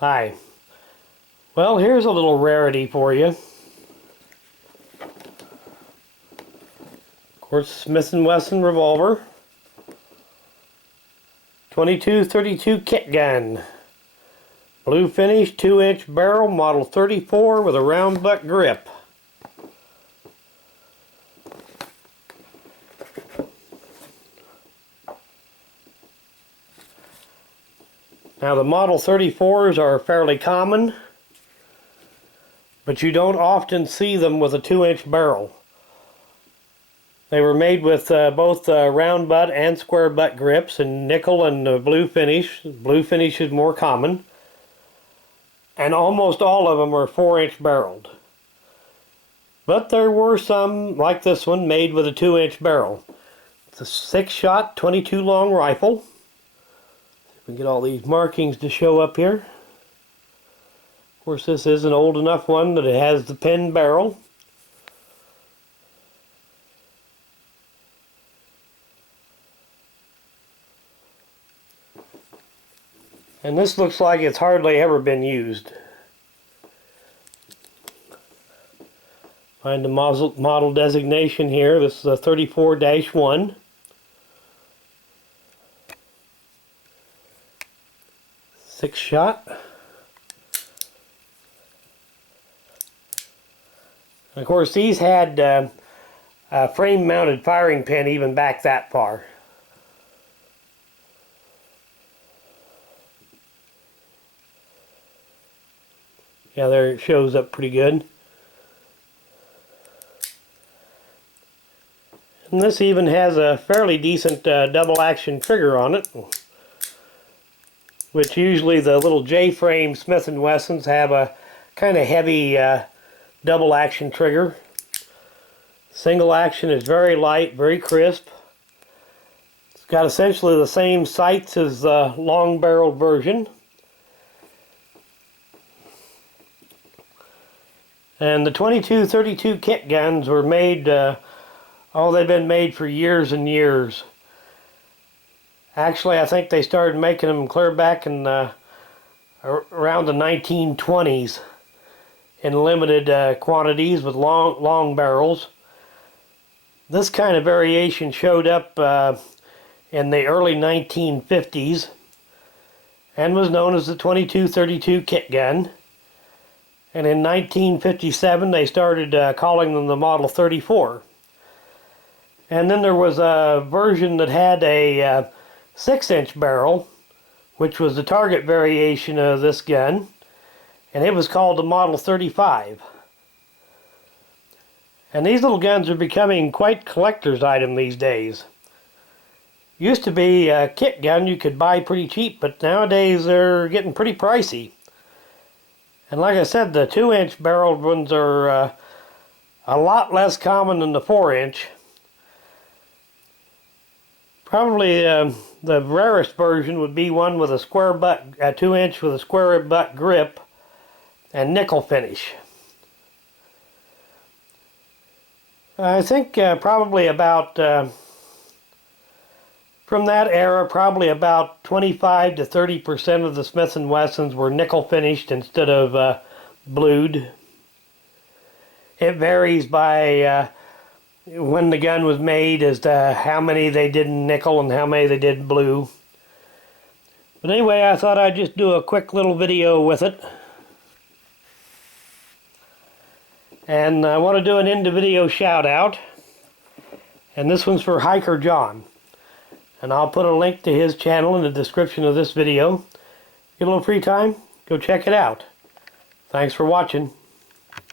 Hi. Well, here's a little rarity for you. Of course, Smith Wesson Revolver. 22-32 kit gun. Blue finish, 2-inch barrel, model 34 with a round butt grip. Now the model 34s are fairly common, but you don't often see them with a 2-inch barrel. They were made with both round butt and square butt grips and nickel and blue finish. Blue finish is more common. And almost all of them are 4-inch barreled. But there were some, like this one, made with a 2-inch barrel. It's a 6-shot, 22 long rifle. We get all these markings to show up here. Of course, this is an old enough one that it has the pen barrel. And this looks like it's hardly ever been used. Find the model designation here. This is a 34-1. Six-shot. Of course, these had a frame-mounted firing pin even back that far. Yeah, there it shows up pretty good. And this even has a fairly decent double-action trigger on it, which usually the little J-frame Smith & Wessons have a kind of heavy double action trigger. Single action is very light, very crisp. It's got essentially the same sights as the long barreled version. And the 22-32 kit guns were made, they've been made for years and years. Actually, I think they started making them clear back in around the 1920s in limited quantities with long barrels. This kind of variation showed up in the early 1950s and was known as the 22-32 kit gun. And in 1957 they started calling them the Model 34. And then there was a version that had a 6-inch barrel, which was the target variation of this gun, and it was called the Model 35. And these little guns are becoming quite collector's item these days. Used to be a kit gun you could buy pretty cheap, but nowadays they're getting pretty pricey. And like I said, the 2-inch barreled ones are a lot less common than the 4-inch. Probably the rarest version would be one with a square butt, a 2-inch with a square butt grip and nickel finish. I think probably about, from that era, probably about 25 to 30% of the Smith & Wessons were nickel finished instead of blued. It varies by when the gun was made as to how many they did in nickel and how many they did in blue. But anyway, I thought I'd just do a quick little video with it. And I want to do an end of video shout out. And this one's for Hiker John. And I'll put a link to his channel in the description of this video. Get a little free time? Go check it out. Thanks for watching.